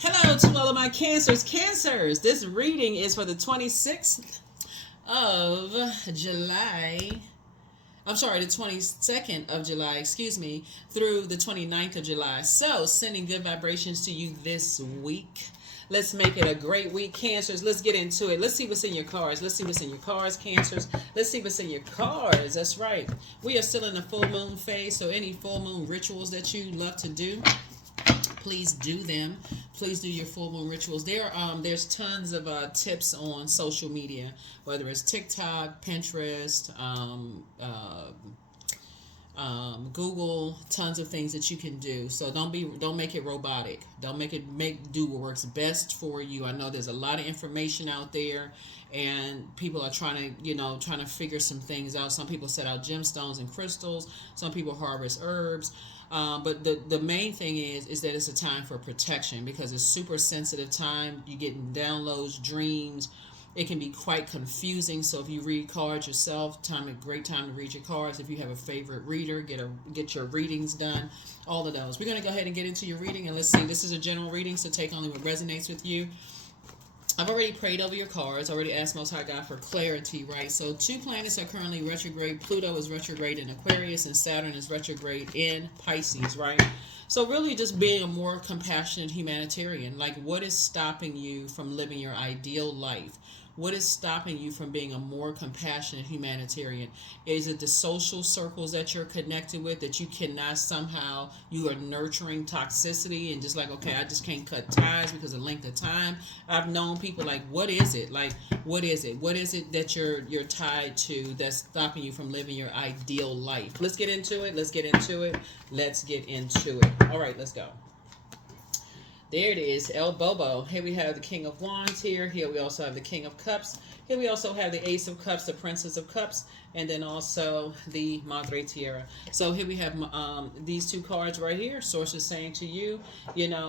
Hello to all of my cancers. Cancers, this reading is for the 26th of July. I'm sorry, the 22nd of July, excuse me, through the 29th of July. So, sending good vibrations to you this week. Let's make it a great week, Cancers. Let's get into it. Let's see what's in your cards. Let's see what's in your cards, Cancers. Let's see what's in your cards. That's right. We are still in the full moon phase, so any full moon rituals that you love to do, please do them. Please do your full moon rituals. There's tons of tips on social media, whether it's TikTok, Pinterest, Google, tons of things that you can do. So don't make it robotic. Don't do what works best for you. I know there's a lot of information out there, and people are trying to figure some things out. Some people set out gemstones and crystals. Some people harvest herbs. But the main thing is that it's a time for protection, because it's super sensitive time. You get downloads, dreams. It can be quite confusing. So if you read cards yourself, great time to read your cards. If you have a favorite reader, get your readings done. All of those. We're going to go ahead and get into your reading, and let's see. This is a general reading, so take only what resonates with you. I've already prayed over your cards. I already asked Most High God for clarity, right? So 2 planets are currently retrograde. Pluto is retrograde in Aquarius, and Saturn is retrograde in Pisces, right? So really just being a more compassionate humanitarian. Like, what is stopping you from living your ideal life? What is stopping you from being a more compassionate humanitarian? Is it the social circles that you're connected with, that you cannot somehow, you are nurturing toxicity and just like, okay, I just can't cut ties because of length of time? I've known people like, what is it? Like, what is it? What is it that you're tied to that's stopping you from living your ideal life? Let's get into it. Let's get into it. Let's get into it. All right, let's go. There it is, El Bobo. Here we have the King of Wands here. Here we also have the King of Cups. Here we also have the Ace of Cups, the Princess of Cups, and then also the Madre Tierra. So here we have these 2 cards right here. Source is saying to you,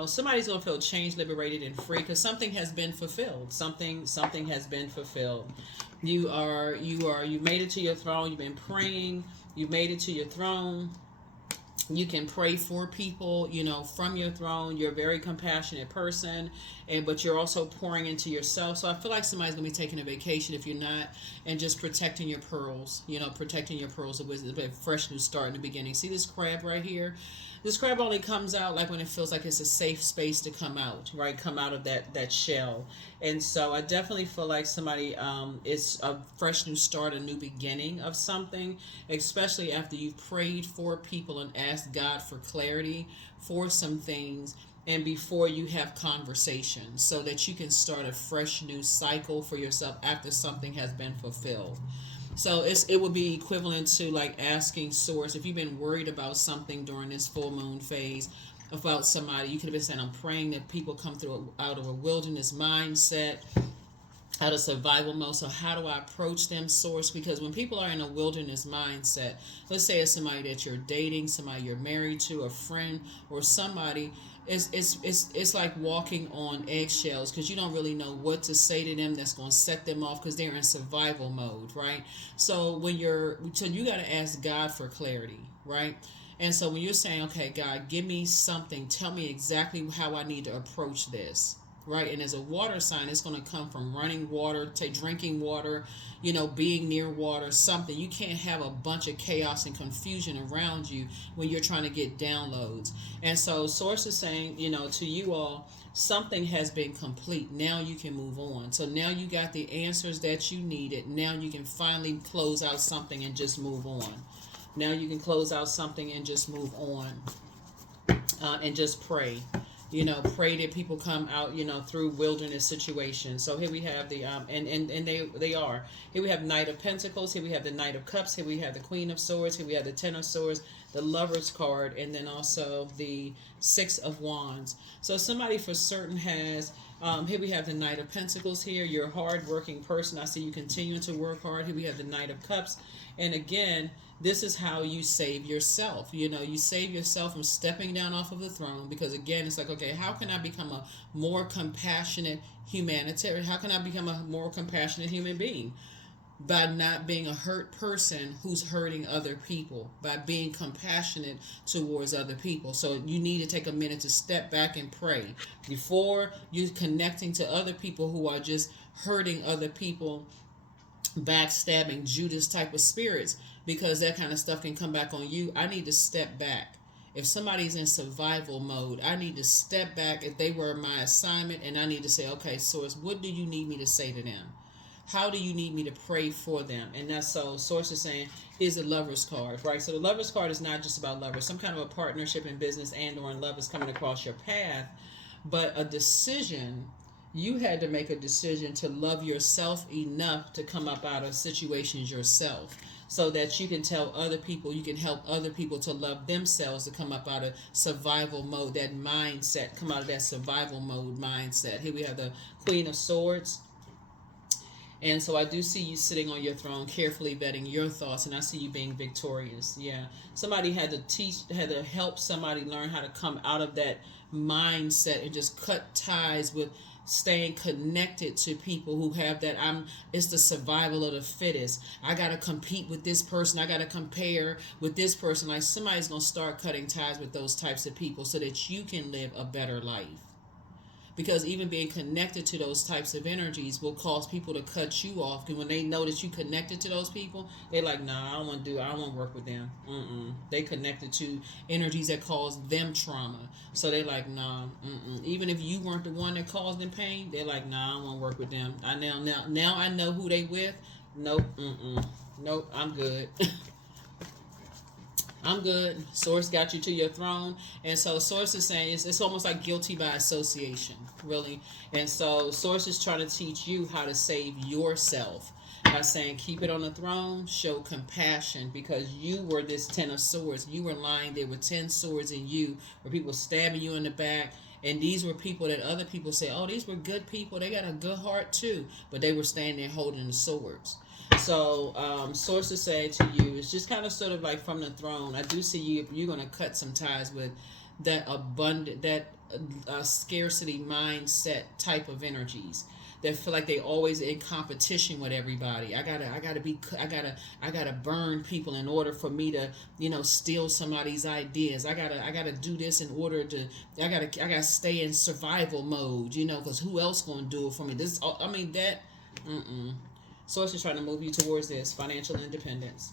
somebody's going to feel changed, liberated, and free, because something has been fulfilled. Something has been fulfilled. You made it to your throne. You've been praying. You made it to your throne. You can pray for people, from your throne. You're a very compassionate person, but you're also pouring into yourself. So I feel like somebody's going to be taking a vacation if you're not, and just protecting your pearls, protecting your pearls of wisdom, a fresh new start in the beginning. See this crab right here? This crab only comes out like when it feels like it's a safe space to come out, right? Come out of that shell. And so I definitely feel like somebody, it's a fresh new start, a new beginning of something, especially after you've prayed for people and asked God for clarity for some things, and before you have conversations, so that you can start a fresh new cycle for yourself after something has been fulfilled. So it would be equivalent to like asking Source, if you've been worried about something during this full moon phase, about somebody, you could have been saying, I'm praying that people come through out of a wilderness mindset, out of survival mode. So how do I approach them, Source? Because when people are in a wilderness mindset, let's say it's somebody that you're dating, somebody you're married to, a friend, or somebody, it's like walking on eggshells, because you don't really know what to say to them that's going to set them off, because they're in survival mode, right? So you got to ask God for clarity, right? And so when you're saying, okay, God, give me something, tell me exactly how I need to approach this, right? And as a water sign, it's going to come from running water, drinking water, being near water, something. You can't have a bunch of chaos and confusion around you when you're trying to get downloads. And so Source is saying, to you all, something has been complete. Now you can move on. So now you got the answers that you needed. Now you can finally close out something and just move on. Now you can close out something and just move on, and just pray. Pray that people come out, through wilderness situations. So here we have the and they are. Here we have Knight of Pentacles. Here we have the Knight of Cups. Here we have the Queen of Swords. Here we have the Ten of Swords, the Lover's card, and then also the Six of Wands. So somebody for certain has. Here we have the Knight of Pentacles here. You're a hard-working person. I see you continuing to work hard. Here we have the Knight of Cups. And again, this is how you save yourself. You save yourself from stepping down off of the throne, because again, it's like, okay, how can I become a more compassionate humanitarian? How can I become a more compassionate human being? by not being a hurt person who's hurting other people, by being compassionate towards other people. So you need to take a minute to step back and pray before you connecting to other people who are just hurting other people, backstabbing Judas type of spirits, because that kind of stuff can come back on you. I need to step back. If somebody's in survival mode, I need to step back if they were my assignment, and I need to say, okay, Source, what do you need me to say to them? How do you need me to pray for them? And that's, so Source is saying, is a Lover's card, right? So the Lover's card is not just about lovers. Some kind of a partnership in business and or in love is coming across your path. But a decision, you had to make a decision to love yourself enough to come up out of situations yourself, so that you can tell other people, you can help other people to love themselves, to come up out of survival mode, that mindset, come out of that survival mode mindset. Here we have the Queen of Swords. And so I do see you sitting on your throne, carefully vetting your thoughts, and I see you being victorious. Yeah. Somebody had to help somebody learn how to come out of that mindset and just cut ties with staying connected to people who have that it's the survival of the fittest. I gotta compete with this person, I gotta compare with this person. Like, somebody's gonna start cutting ties with those types of people so that you can live a better life. Because even being connected to those types of energies will cause people to cut you off. Because when they know that you connected to those people, they're like, nah, I don't want to work with them. They connected to energies that cause them trauma. So they're like, nah, even if you weren't the one that caused them pain, they're like, nah, I don't want to work with them. Now I know who they with. Nope, nope, I'm good. I'm good. Source got you to your throne. And so Source is saying it's almost like guilty by association, really. And so Source is trying to teach you how to save yourself by saying, keep it on the throne, show compassion, because you were this 10 of swords. You were lying there with 10 swords in you, where people stabbing you in the back. And these were people that other people say, oh, these were good people. They got a good heart too. But they were standing there holding the swords. So sources say to you, it's just kind of sort of like from the throne. I do see you're going to cut some ties with that abundant, that scarcity mindset type of energies that feel like they always in competition with everybody. I gotta burn people in order for me to, steal somebody's ideas. I gotta do this in order to, I gotta stay in survival mode, because who else gonna do it for me? Source is trying to move you towards this financial independence.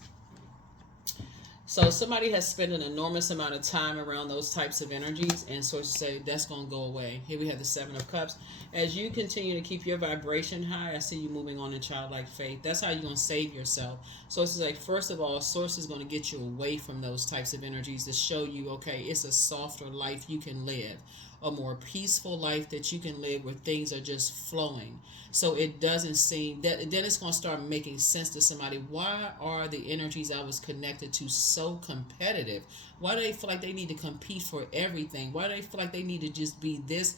So somebody has spent an enormous amount of time around those types of energies, and sources say that's going to go away. Here we have the Seven of Cups. As you continue to keep your vibration high, I see you moving on in childlike faith. That's how you're going to save yourself. Sources like, first of all, source is going to get you away from those types of energies to show you, okay, it's a softer life you can live, a more peaceful life that you can live where things are just flowing. So it doesn't seem that, then it's going to start making sense to somebody. Why are the energies I was connected to so competitive? Why do they feel like they need to compete for everything? Why do they feel like they need to just be this,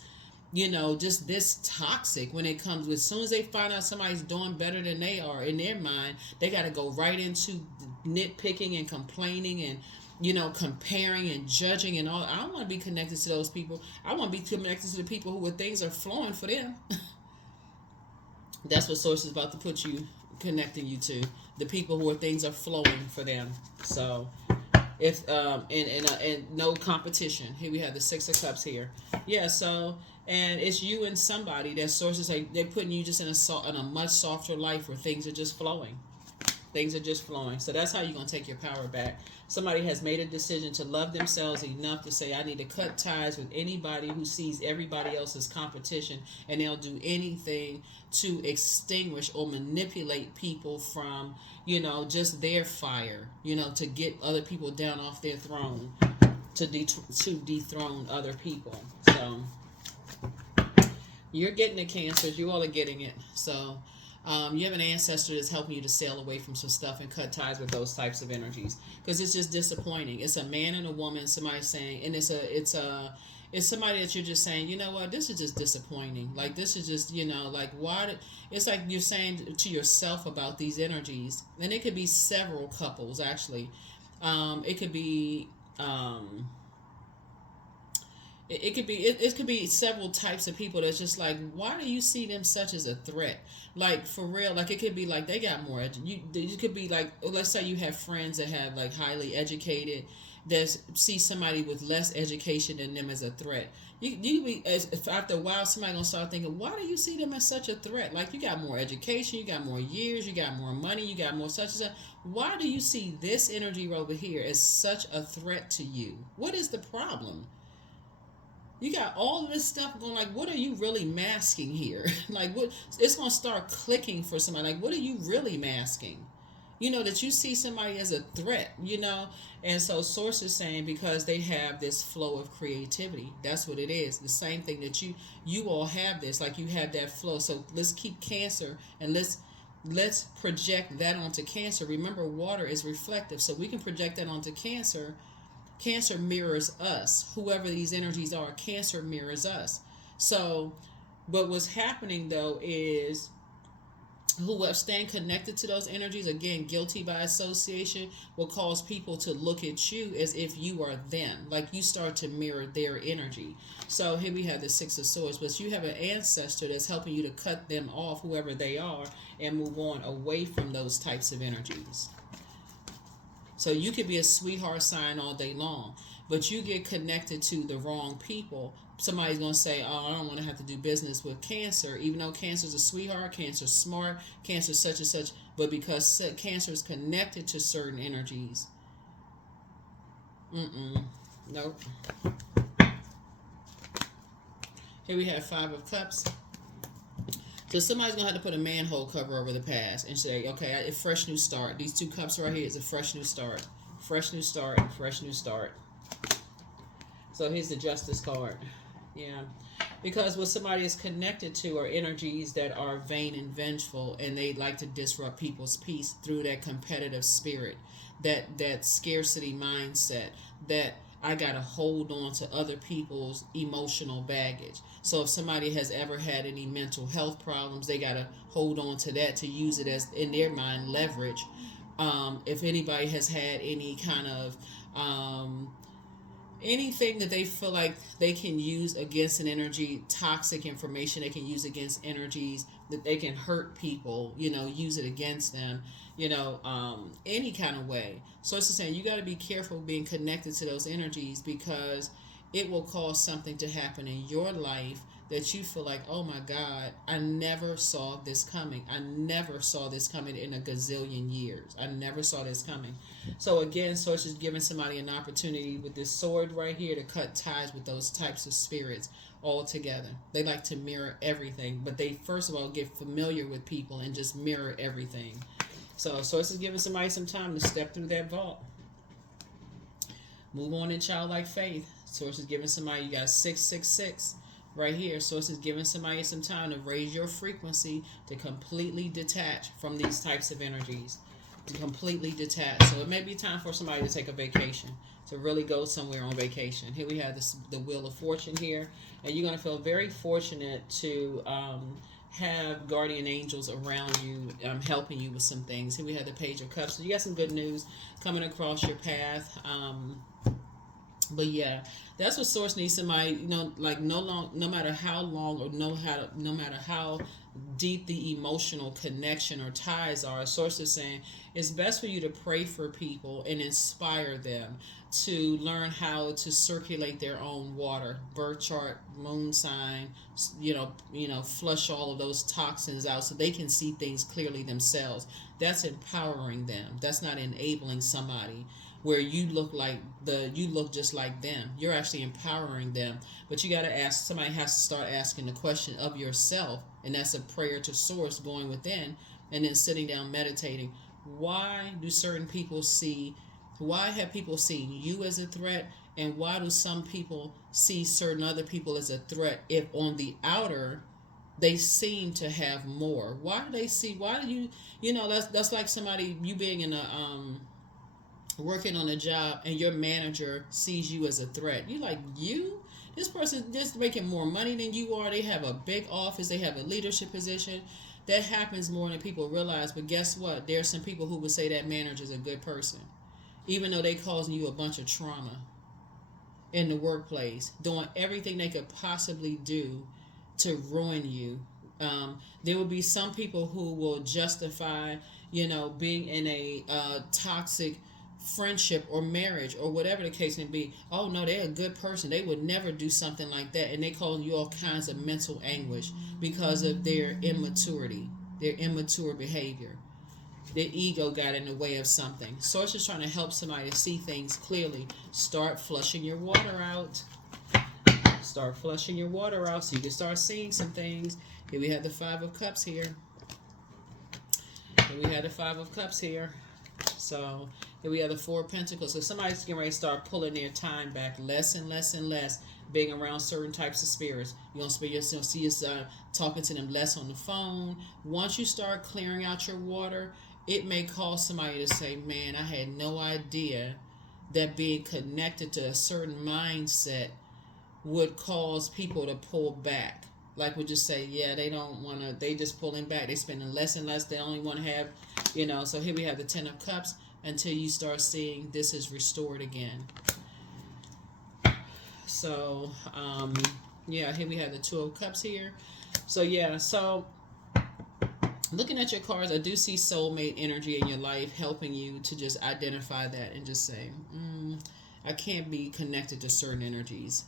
just this toxic when it comes with, as soon as they find out somebody's doing better than they are in their mind, they got to go right into nitpicking and complaining and, comparing and judging and all. I don't want to be connected to those people. I want to be connected to the people who things are flowing for them. That's what source is about to put you, connecting you to the people who things are flowing for them. So if and no competition. Here we have the Six of Cups here. Yeah. So and it's you and somebody that sources like they're putting you just in a much softer life where things are just flowing. Things are just flowing. So that's how you're going to take your power back. Somebody has made a decision to love themselves enough to say, I need to cut ties with anybody who sees everybody else as competition, and they'll do anything to extinguish or manipulate people from, just their fire, to get other people down off their throne, to dethrone other people. So you're getting it, Cancers. You all are getting it. So you have an ancestor that's helping you to sail away from some stuff and cut ties with those types of energies, because it's just disappointing. It's a man and a woman. Somebody saying, and it's somebody that you're just saying, you know what, this is just disappointing. Like, this is just, like, why? It's like you're saying to yourself about these energies, and it could be several couples actually. It could be It could be it could be several types of people that's just like, why do you see them such as a threat? Like for real, like it could be like they got more you could be like, let's say you have friends that have like highly educated that see somebody with less education than them as a threat. You be as if after a while somebody gonna start thinking, why do you see them as such a threat? Like you got more education, you got more years, you got more money, you got more such and such. Why do you see this energy over here as such a threat to you? What is the problem? You got all of this stuff going. Like, what are you really masking here? Like, what? It's gonna start clicking for somebody. Like, what are you really masking? That you see somebody as a threat. And so source is saying because they have this flow of creativity. That's what it is. The same thing that you all have this. Like you have that flow. So let's keep Cancer and let's project that onto Cancer. Remember, water is reflective, so we can project that onto Cancer. Cancer mirrors us. Whoever these energies are, Cancer mirrors us. So, but what's happening though is whoever staying connected to those energies, again, guilty by association, will cause people to look at you as if you are them. Like you start to mirror their energy. So here we have the Six of Swords, but you have an ancestor that's helping you to cut them off, whoever they are, and move on away from those types of energies. So you could be a sweetheart sign all day long, but you get connected to the wrong people. Somebody's going to say, oh, I don't want to have to do business with Cancer, even though Cancer's a sweetheart, Cancer's smart, Cancer's such and such, but because Cancer is connected to certain energies. Nope. Here we have Five of Cups. So somebody's going to have to put a manhole cover over the past and say, okay, a fresh new start. These two cups right here is a fresh new start. Fresh new start, fresh new start. So here's the Justice card. Yeah. Because what somebody is connected to are energies that are vain and vengeful, and they like to disrupt people's peace through that competitive spirit, that scarcity mindset, that I got to hold on to other people's emotional baggage. So if somebody has ever had any mental health problems, they got to hold on to that to use it as, in their mind, leverage. If anybody has had any kind of anything that they feel like they can use against an energy, toxic information they can use against energies, that they can hurt people, use it against them, any kind of way. So it's saying you got to be careful being connected to those energies, because it will cause something to happen in your life that you feel like, oh my God, I never saw this coming. I never saw this coming in a gazillion years. I never saw this coming. So again, Source is giving somebody an opportunity with this sword right here to cut ties with those types of spirits all together. They like to mirror everything, but they first of all get familiar with people and just mirror everything. So Source is giving somebody some time to step through that vault. Move on in childlike faith. Source is giving somebody, you got 666 right here. Source is giving somebody some time to raise your frequency, to completely detach from these types of energies, to completely detach. So it may be time for somebody to take a vacation, to really go somewhere on vacation. Here we have the Wheel of Fortune here, and you're going to feel very fortunate to have guardian angels around you, helping you with some things. Here we have the Page of Cups. So you got some good news coming across your path. But yeah, that's what Source needs somebody, like no matter how long or no matter how deep the emotional connection or ties are, Source is saying it's best for you to pray for people and inspire them to learn how to circulate their own water, birth chart, moon sign, flush all of those toxins out so they can see things clearly themselves. That's empowering them. That's not enabling somebody where you look just like them. You're actually empowering them. But you got to ask, somebody has to start asking the question of yourself, and that's a prayer to Source, going within and then sitting down meditating. Why have people seen you as a threat, and why do some people see certain other people as a threat if on the outer they seem to have more? Why do you that's like somebody, you being in working on a job and your manager sees you as a threat. You like, this person just making more money than you are. They have a big office. They have a leadership position. That happens more than people realize. But guess what? There's some people who would say that manager is a good person, even though they causing you a bunch of trauma. in the workplace, doing everything they could possibly do to ruin you. There will be some people who will justify, being in a toxic friendship or marriage or whatever the case may be. Oh no, they're a good person. They would never do something like that, and they cause you all kinds of mental anguish because of their immaturity, their immature behavior. Their ego got in the way of something. Source is trying to help somebody to see things clearly. Start flushing your water out. Start flushing your water out so you can start seeing some things. Here we have the Five of Cups here. Here we have the Five of Cups here. So here we have the Four of Pentacles. So somebody's getting ready to start pulling their time back less and less and less, being around certain types of spirits. You're going to see yourself talking to them less on the phone. Once you start clearing out your water, it may cause somebody to say, man, I had no idea that being connected to a certain mindset would cause people to pull back. Like we just say, yeah, they don't want to, they just pulling back. They spending less and less. They only want to have, so here we have the Ten of Cups until you start seeing this is restored again. So, here we have the Two of Cups here. So, looking at your cards, I do see soulmate energy in your life helping you to just identify that and just say, I can't be connected to certain energies.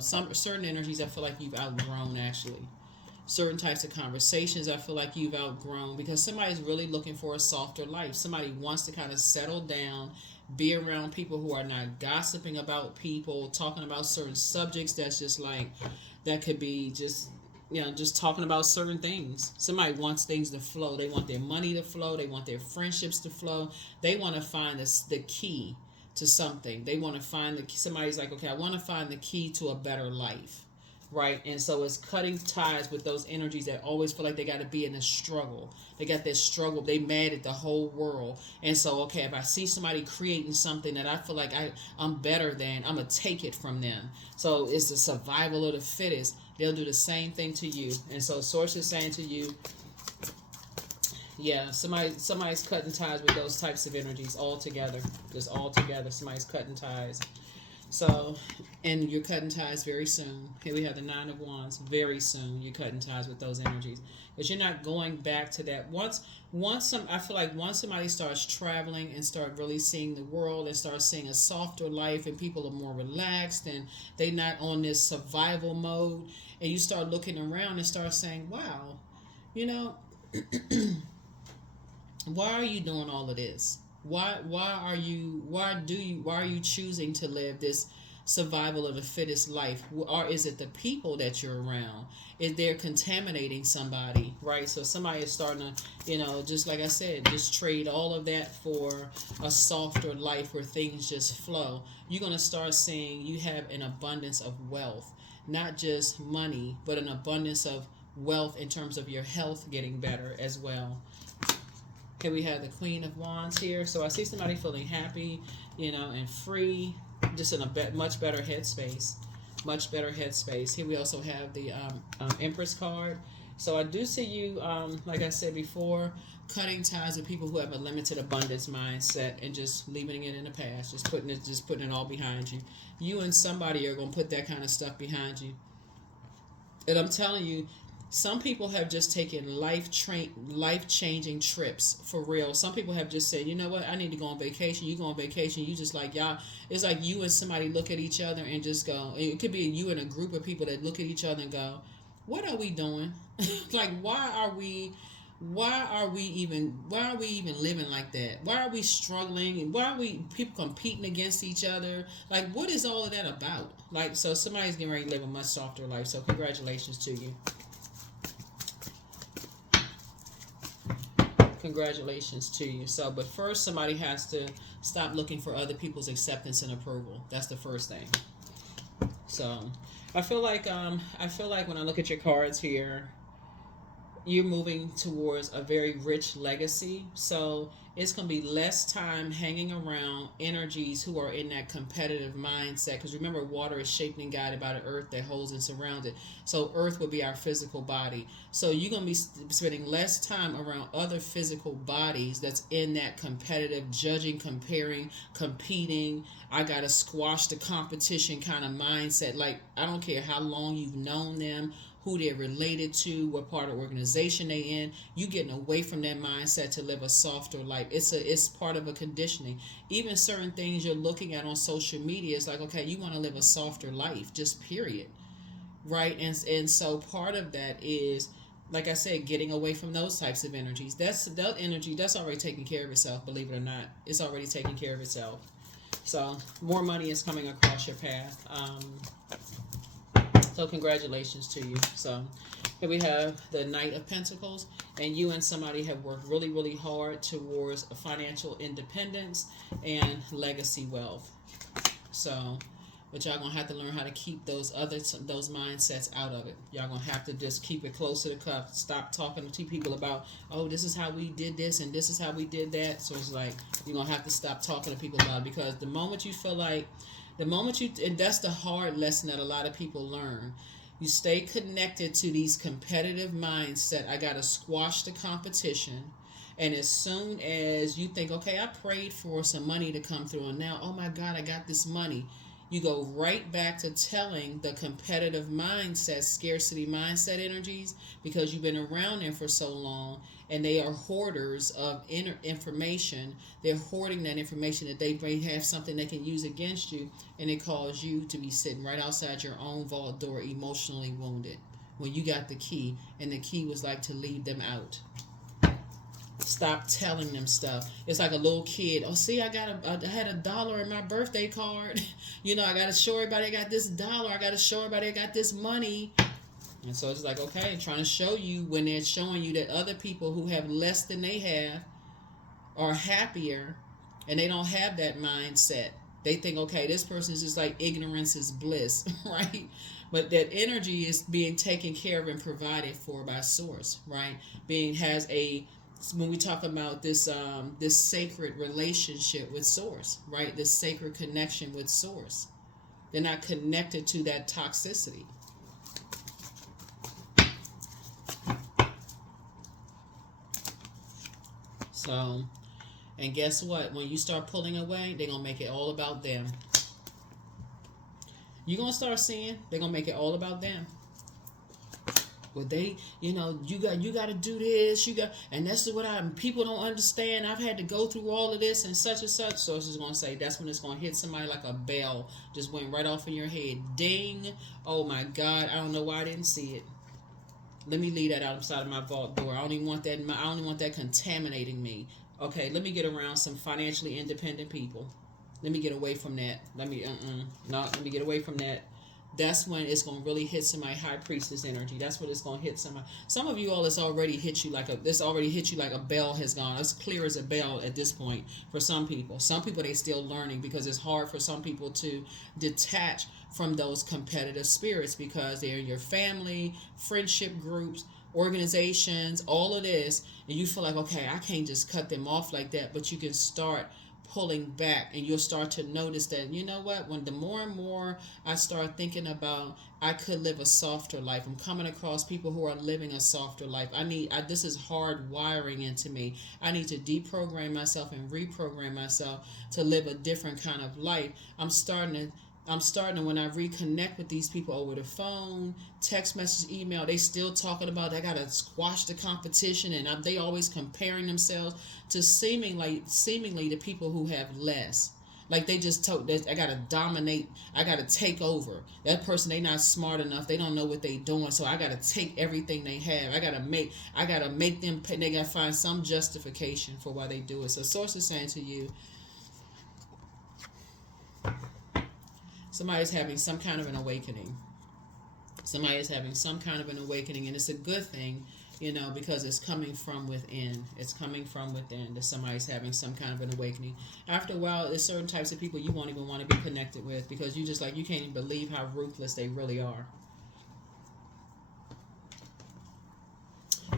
Some certain energies I feel like you've outgrown actually. Certain types of conversations I feel like you've outgrown because somebody's really looking for a softer life. Somebody wants to kind of settle down, be around people who are not gossiping about people, talking about certain subjects that's just like, that could be just talking about certain things. Somebody wants things to flow. They want their money to flow. They want their friendships to flow. They want to find the key to something. They want to find somebody's like, okay, I want to find the key to a better life, right? And so it's cutting ties with those energies that always feel like they got to be in a struggle. They got this struggle. They mad at the whole world. And so, okay, if I see somebody creating something that I feel like I'm better than, I'm going to take it from them. So it's the survival of the fittest. They'll do the same thing to you. And so Source is saying to you, yeah, somebody's cutting ties with those types of energies all together. Just all together, somebody's cutting ties. So, and you're cutting ties very soon. Here we have the Nine of Wands. Very soon, you're cutting ties with those energies. But you're not going back to that. I feel like once somebody starts traveling and start really seeing the world and start seeing a softer life and people are more relaxed and they're not on this survival mode, and you start looking around and start saying, wow, why are you doing all of this? Why are you choosing to live this survival of the fittest life? Or is it the people that you're around? If they're contaminating somebody, right? So somebody is starting to, just like I said, just trade all of that for a softer life where things just flow. You're going to start seeing you have an abundance of wealth, not just money, but an abundance of wealth in terms of your health getting better as well. Okay, we have the Queen of Wands here. So I see somebody feeling happy, and free, just in a much better headspace. Much better headspace. Here we also have the Empress card. So I do see you, like I said before, cutting ties with people who have a limited abundance mindset and just leaving it in the past. Just putting it all behind you. You and somebody are going to put that kind of stuff behind you. And I'm telling you, some people have just taken life-changing trips for real. Some people have just said, you know what, I need to go on vacation. You go on vacation, you just like, y'all, it's like you and somebody look at each other and just go, it could be you and a group of people that look at each other and go, what are we doing? Like, why are we even living like that? Why are we struggling? And why are people competing against each other? Like, what is all of that about? Like, so somebody's getting ready to live a much softer life. So congratulations to you. Congratulations to you. So, but first somebody has to stop looking for other people's acceptance and approval. That's the first thing. So I feel like when I look at your cards here, you're moving towards a very rich legacy. So it's going to be less time hanging around energies who are in that competitive mindset. Because remember, water is shaped and guided by the earth that holds and surrounds it. So earth will be our physical body. So you're going to be spending less time around other physical bodies that's in that competitive, judging, comparing, competing. I got to squash the competition kind of mindset. Like, I don't care how long you've known them, who they're related to, what part of organization they in. You getting away from that mindset to live a softer life. It's part of a conditioning. Even certain things you're looking at on social media, it's like, okay, you want to live a softer life, just period, right? And so part of that is, like I said, getting away from those types of energies. That energy that's already taking care of itself. Believe it or not, it's already taking care of itself. So more money is coming across your path. So congratulations to you. So here we have the Knight of Pentacles, and you and somebody have worked really, really hard towards financial independence and legacy wealth. So, but y'all gonna have to learn how to keep those mindsets out of it. Y'all gonna have to just keep it close to the cuff. Stop talking to people about, oh, this is how we did this and this is how we did that. So it's like you're gonna have to stop talking to people about it, because the moment you feel like, and that's the hard lesson that a lot of people learn. You stay connected to these competitive mindset. I got to squash the competition. And as soon as you think, okay, I prayed for some money to come through, and now, oh my God, I got this money. You go right back to telling the competitive mindset, scarcity mindset energies, because you've been around them for so long, and they are hoarders of information. They're hoarding that information that they may have something they can use against you, and it caused you to be sitting right outside your own vault door, emotionally wounded, when you got the key, and the key was like to leave them out. Stop telling them stuff. It's like a little kid. Oh, see, I had $1 in my birthday card. I got to show everybody I got this $1. I got to show everybody I got this money. And so it's like, okay, trying to show you, when they're showing you that other people who have less than they have are happier, and they don't have that mindset. They think, okay, this person is just like ignorance is bliss, right? But that energy is being taken care of and provided for by source, right? When we talk about this this sacred relationship with source, right? This sacred connection with source. They're not connected to that toxicity. So, and guess what? When you start pulling away, they're going to make it all about them. You're going to start seeing they're going to make it all about them. Well, they, you got to do this, and that's what people don't understand. I've had to go through all of this and such and such. So it's just going to say, that's when it's going to hit somebody like a bell. Just went right off in your head. Ding. Oh my God. I don't know why I didn't see it. Let me leave that outside of my vault door. I don't even want that contaminating me. Okay, let me get around some financially independent people. Let me get away from that. Let me get away from that. That's when it's going to really hit somebody, high priestess energy. That's when it's going to hit somebody. Some of you all, it's already hit you like a bell has gone. It's clear as a bell at this point for some people. Some people, they still learning, because it's hard for some people to detach from those competitive spirits, because they're in your family, friendship groups, organizations, all of this, and you feel like, okay, I can't just cut them off like that. But you can start pulling back, and you'll start to notice that, you know what, when the more and more I start thinking about, I could live a softer life. I'm coming across people who are living a softer life. This is hard wiring into me. I need to deprogram myself and reprogram myself to live a different kind of life. I'm starting to, when I reconnect with these people over the phone, text message, email, they still talking about, I got to squash the competition, and they always comparing themselves to seemingly the people who have less. Like they just told, I got to dominate, I got to take over. That person, they not smart enough, they don't know what they doing, so I got to take everything they have. I got to make them pay, they got to find some justification for why they do it. So Source is saying to you, somebody's having some kind of an awakening. Somebody is having some kind of an awakening, and it's a good thing, because it's coming from within. It's coming from within that somebody's having some kind of an awakening. After a while, there's certain types of people you won't even want to be connected with, because you can't even believe how ruthless they really are.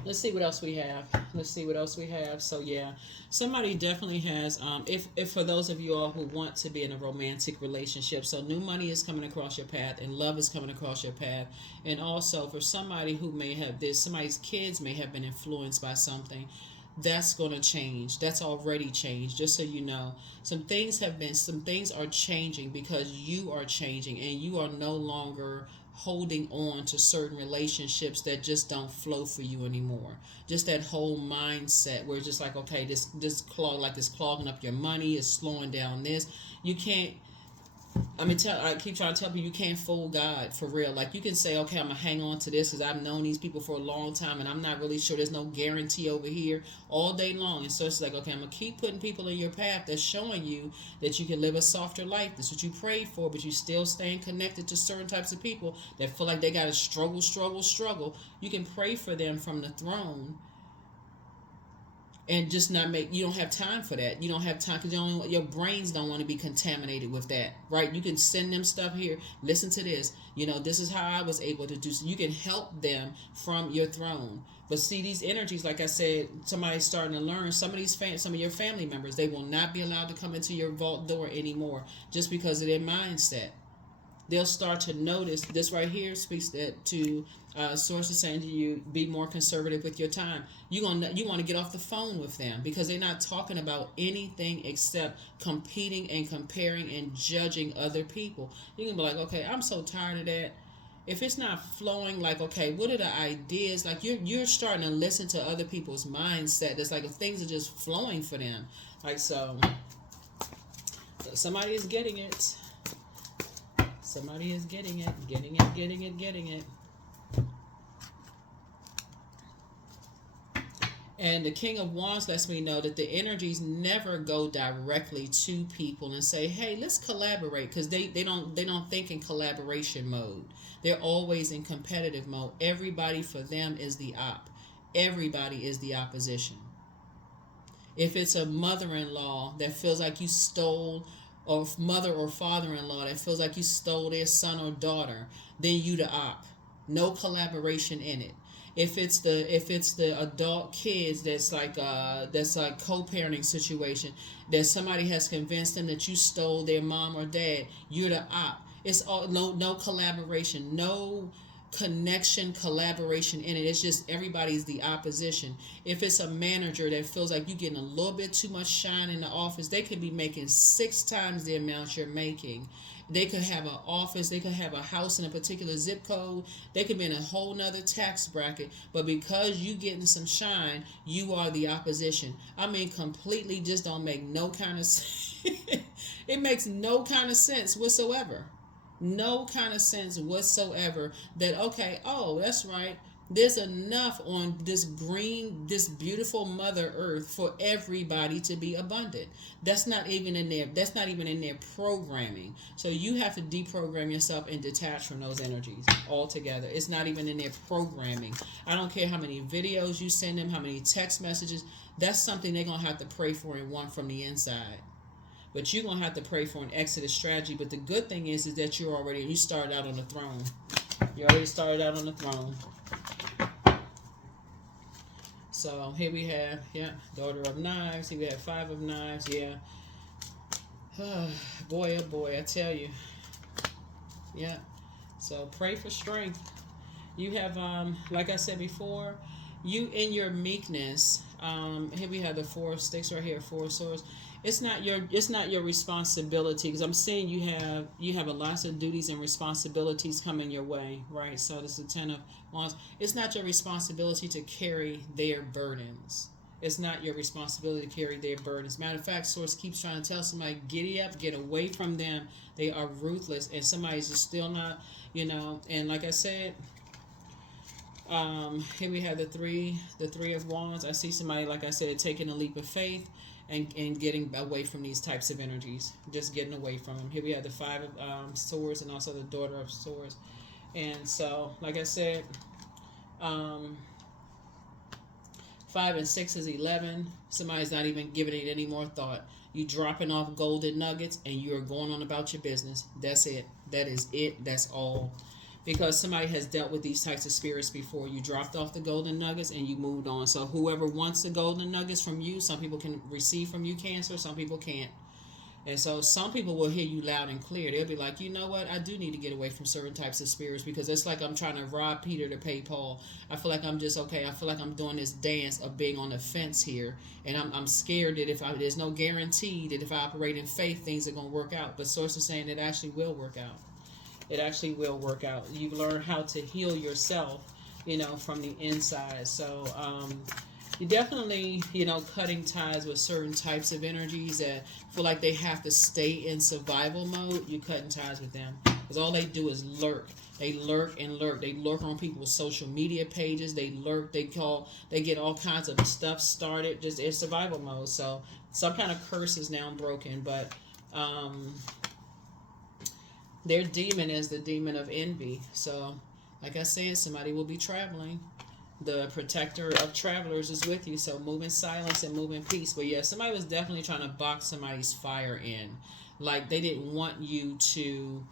Let's see what else we have. Let's see what else we have. So yeah, somebody definitely has. If for those of you all who want to be in a romantic relationship, so new money is coming across your path, and love is coming across your path, and also for somebody who may have this, somebody's kids may have been influenced by something. That's going to change. That's already changed. Just so you know, some things are changing because you are changing, and you are no longer holding on to certain relationships that just don't flow for you anymore. Just that whole mindset where it's just like, okay, this clogging up your money, is slowing down this. You can't. I keep trying to tell people, you can't fool God for real. Like, you can say, okay, I'm gonna hang on to this because I've known these people for a long time, and I'm not really sure. There's no guarantee over here all day long. And so it's like, okay, I'm gonna keep putting people in your path that's showing you that you can live a softer life. That's what you prayed for, but you still staying connected to certain types of people that feel like they gotta struggle. You can pray for them from the throne, and just not make, you don't have time for that. You don't have time because your brains don't want to be contaminated with that, right? You can send them stuff here. Listen to this. This is how I was able to do. So you can help them from your throne. But see, these energies, like I said, somebody's starting to learn. Some of your family members, they will not be allowed to come into your vault door anymore just because of their mindset. They'll start to notice this right here speaks to sources saying to you, be more conservative with your time. You want to get off the phone with them because they're not talking about anything except competing and comparing and judging other people. You can be like, okay, I'm so tired of that. If it's not flowing, like, okay, what are the ideas? Like, you're starting to listen to other people's mindset. That's like if things are just flowing for them. Like, so somebody is getting it. Somebody is getting it. And the King of Wands lets me know that the energies never go directly to people and say, hey, let's collaborate, because they don't think in collaboration mode. They're always in competitive mode. Everybody for them is the op. Everybody is the opposition. If it's a mother-in-law that feels like you stole, or mother or father-in-law that feels like you stole their son or daughter, then you the op. No collaboration in it. If it's the adult kids that's like co-parenting situation, that somebody has convinced them that you stole their mom or dad, you're the op. It's all no collaboration, no collaboration in it. It's just everybody's the opposition. If it's a manager that feels like you're getting a little bit too much shine in the office, they could be making 6 times the amount you're making. They could have an office, they could have a house in a particular zip code, they could be in a whole nother tax bracket, but because you getting some shine, you are the opposition. I mean, completely just don't make no kind of it makes no kind of sense whatsoever. No kind of sense whatsoever that, okay, oh, that's right, there's enough on this beautiful Mother Earth for everybody to be abundant. That's not even in their programming. So you have to deprogram yourself and detach from those energies altogether. It's not even in their programming. I don't care how many videos you send them, how many text messages. That's something they're going to have to pray for and want from the inside. But you're going to have to pray for an exodus strategy. But the good thing is that you started out on the throne. You already started out on the throne. So here we have, Daughter of Knives. Here we have 5 of Knives, boy, oh boy, I tell you. Yeah. So pray for strength. You have, like I said before, you in your meekness. Here we have the 4 of Sticks right here, 4 of Swords. It's not your responsibility, because I'm seeing you have a lot of duties and responsibilities coming your way, right? So this is 10 of Wands. It's not your responsibility to carry their burdens. It's not your responsibility to carry their burdens. Matter of fact, Source keeps trying to tell somebody, giddy up, get away from them. They are ruthless, and somebody's just still not, And like I said, here we have the three of Wands. I see somebody, like I said, taking a leap of faith and getting away from these types of energies, just getting away from them. Here we have the 5 of Swords and also the Daughter of Swords. And so, like I said, 5 and 6 is 11. Somebody's not even giving it any more thought. You dropping off golden nuggets and you're going on about your business. That's it. That is it. That's all. because somebody has dealt with these types of spirits before. You dropped off the golden nuggets and you moved on. So whoever wants the golden nuggets from you, some people can receive from you, Cancer, some people can't. And so some people will hear you loud and clear. They'll be like, you know what? I do need to get away from certain types of spirits, because it's like I'm trying to rob Peter to pay Paul. I feel like I'm just, okay, I feel like I'm doing this dance of being on the fence here. And I'm scared that there's no guarantee that if I operate in faith, things are going to work out. But Source is saying it actually will work out. It actually will work out. You learn how to heal yourself, from the inside. So, you definitely, cutting ties with certain types of energies that feel like they have to stay in survival mode. You cutting ties with them, because all they do is lurk. They lurk and lurk. They lurk on people's social media pages. They lurk. They get all kinds of stuff started just in survival mode. So some kind of curse is now broken, but their demon is the demon of envy. So, like I said, somebody will be traveling. The protector of travelers is with you, so move in silence and move in peace. But yeah, somebody was definitely trying to box somebody's fire in. Like, they didn't want you to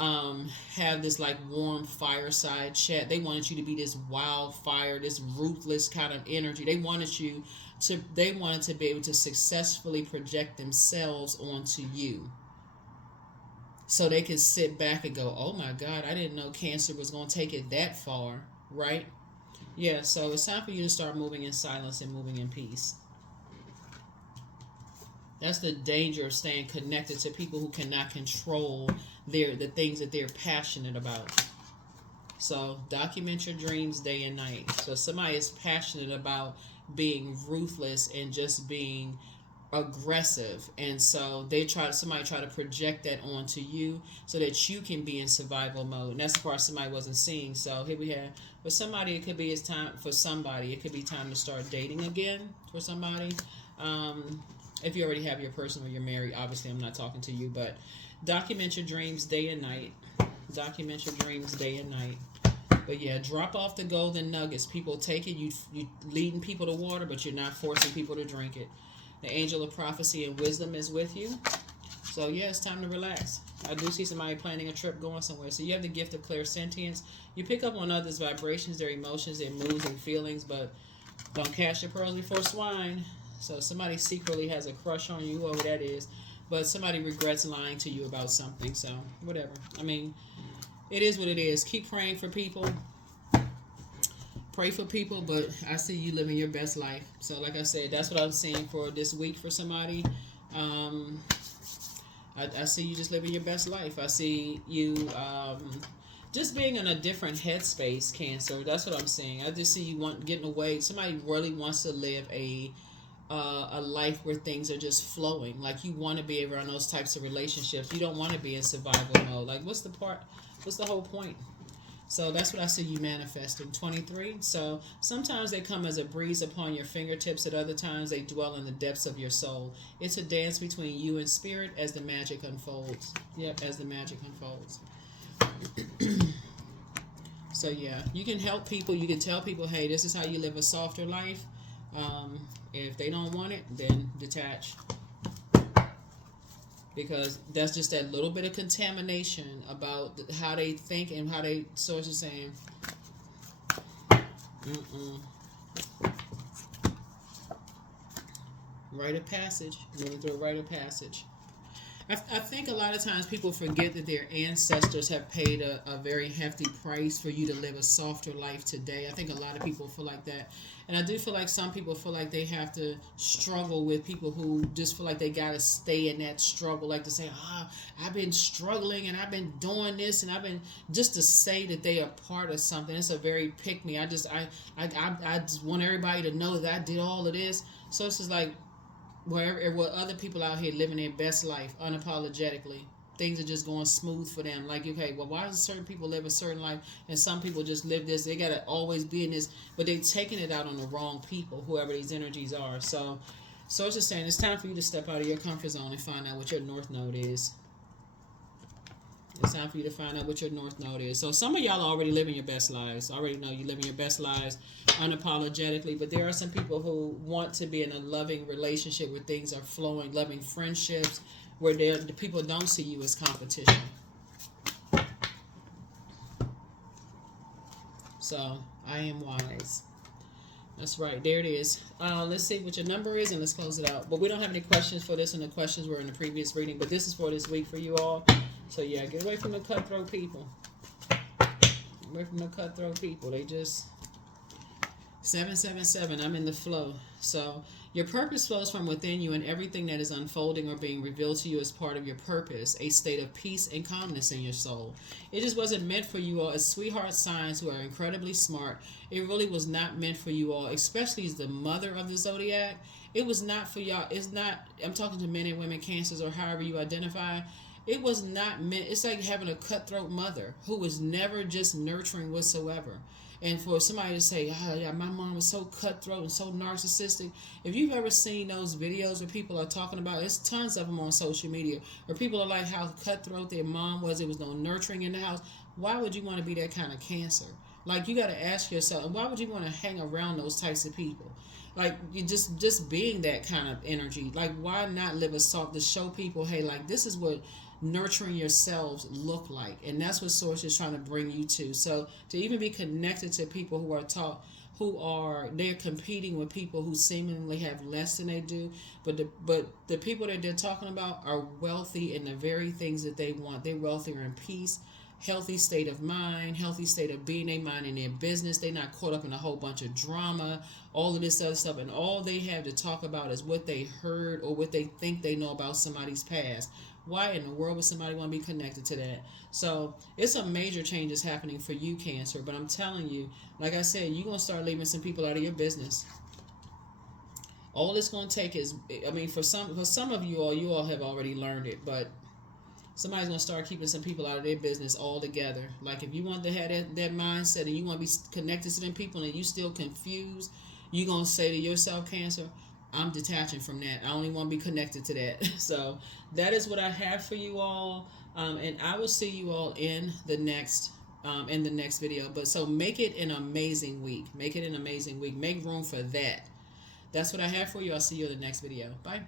have this like warm fireside chat. They wanted you to be this wildfire, this ruthless kind of energy. They wanted to be able to successfully project themselves onto you, so they could sit back and go, oh my God, I didn't know Cancer was going to take it that far, right? Yeah, so it's time for you to start moving in silence and moving in peace. That's the danger of staying connected to people who cannot control the things that they're passionate about. So document your dreams day and night. So somebody is passionate about being ruthless and just being aggressive, and so somebody try to project that onto you so that you can be in survival mode. And that's the part somebody wasn't seeing. So here we have, for somebody, it could be time to start dating again for somebody. If you already have your person or you're married, obviously I'm not talking to you, but document your dreams day and night. Document your dreams day and night. But yeah, drop off the golden nuggets. People take it. You leading people to water, but you're not forcing people to drink it. The angel of prophecy and wisdom is with you. So yeah, it's time to relax. I do see somebody planning a trip, going somewhere. So you have the gift of clairsentience. You pick up on others' vibrations, their emotions, their moods and feelings, but don't cast your pearls before swine. So somebody secretly has a crush on you, whoever that is, but somebody regrets lying to you about something. So whatever. I mean, it is what it is. Keep praying for people. Pray for people, but I see you living your best life. So like I said, that's what I'm seeing for this week for somebody. I see you just living your best life. I see you just being in a different headspace, Cancer. That's what I'm seeing. I just see you getting away. Somebody really wants to live a life where things are just flowing. Like, you want to be around those types of relationships. You don't want to be in survival mode. Like, what's the whole point? So that's what I see you manifesting. 23. So sometimes they come as a breeze upon your fingertips. At other times they dwell in the depths of your soul. It's a dance between you and spirit as the magic unfolds. Yep, as the magic unfolds. So yeah, you can help people. You can tell people, hey, this is how you live a softer life. If they don't want it, then detach. Because that's just that little bit of contamination about how they think and how they source is saying. Rite of passage. Moving through a rite of passage. I think a lot of times people forget that their ancestors have paid a very hefty price for you to live a softer life today. I think a lot of people feel like that. And I do feel like some people feel like they have to struggle with people who just feel like they got to stay in that struggle. Like to say, I've been struggling and I've been doing this and I've been, just to say that they are part of something. It's a very pick me. I just want everybody to know that I did all of this. So it's just like, where other people out here living their best life unapologetically, things are just going smooth for them. Like, okay, well, why do certain people live a certain life and some people just live this? They gotta always be in this, but they're taking it out on the wrong people, whoever these energies are. So it's just saying it's time for you to step out of your comfort zone and find out what your north node is. It's time for you to find out what your north node is. So some of y'all are already living your best lives. I already know you're living your best lives unapologetically. But there are some people who want to be in a loving relationship where things are flowing, loving friendships, where the people don't see you as competition. So I am wise. That's right. There it is. Let's see what your number is and let's close it out. But we don't have any questions for this, and the questions were in the previous reading. But this is for this week for you all. So yeah, get away from the cutthroat people. Away from the cutthroat people. They just 777. I'm in the flow. So your purpose flows from within you, and everything that is unfolding or being revealed to you is part of your purpose, a state of peace and calmness in your soul. It just wasn't meant for you all as sweetheart signs who are incredibly smart. It really was not meant for you all, especially as the mother of the zodiac. It was not for y'all. It's not, I'm talking to men and women, cancers, or however you identify. It was not meant. It's like having a cutthroat mother who was never just nurturing whatsoever. And for somebody to say, oh, yeah, my mom was so cutthroat and so narcissistic. If you've ever seen those videos where people are talking about, there's tons of them on social media, where people are like how cutthroat their mom was. There was no nurturing in the house. Why would you want to be that kind of cancer? Like, you got to ask yourself, why would you want to hang around those types of people? Like, you just being that kind of energy. Like, why not live a soft to show people, hey, like, this is what nurturing yourselves look like, and that's what source is trying to bring you to. So to even be connected to people who are taught, they're competing with people who seemingly have less than they do, but the people that they're talking about are wealthy in the very things that they want. They're wealthier in peace, healthy state of mind, healthy state of being, they mind in their business. They're not caught up in a whole bunch of drama, all of this other stuff, and all they have to talk about is what they heard or what they think they know about somebody's past. Why in the world would somebody want to be connected to that? So it's some major changes happening for you, Cancer. But I'm telling you, like I said, you're going to start leaving some people out of your business. All it's going to take is, I mean, for some of you all have already learned it, but somebody's going to start keeping some people out of their business altogether. Like, if you want to have that mindset and you want to be connected to them people and you still confused, you're going to say to yourself, Cancer, I'm detaching from that. I only want to be connected to that. So that is what I have for you all. And I will see you all in the next video. But so make it an amazing week. Make it an amazing week. Make room for that. That's what I have for you. I'll see you in the next video. Bye.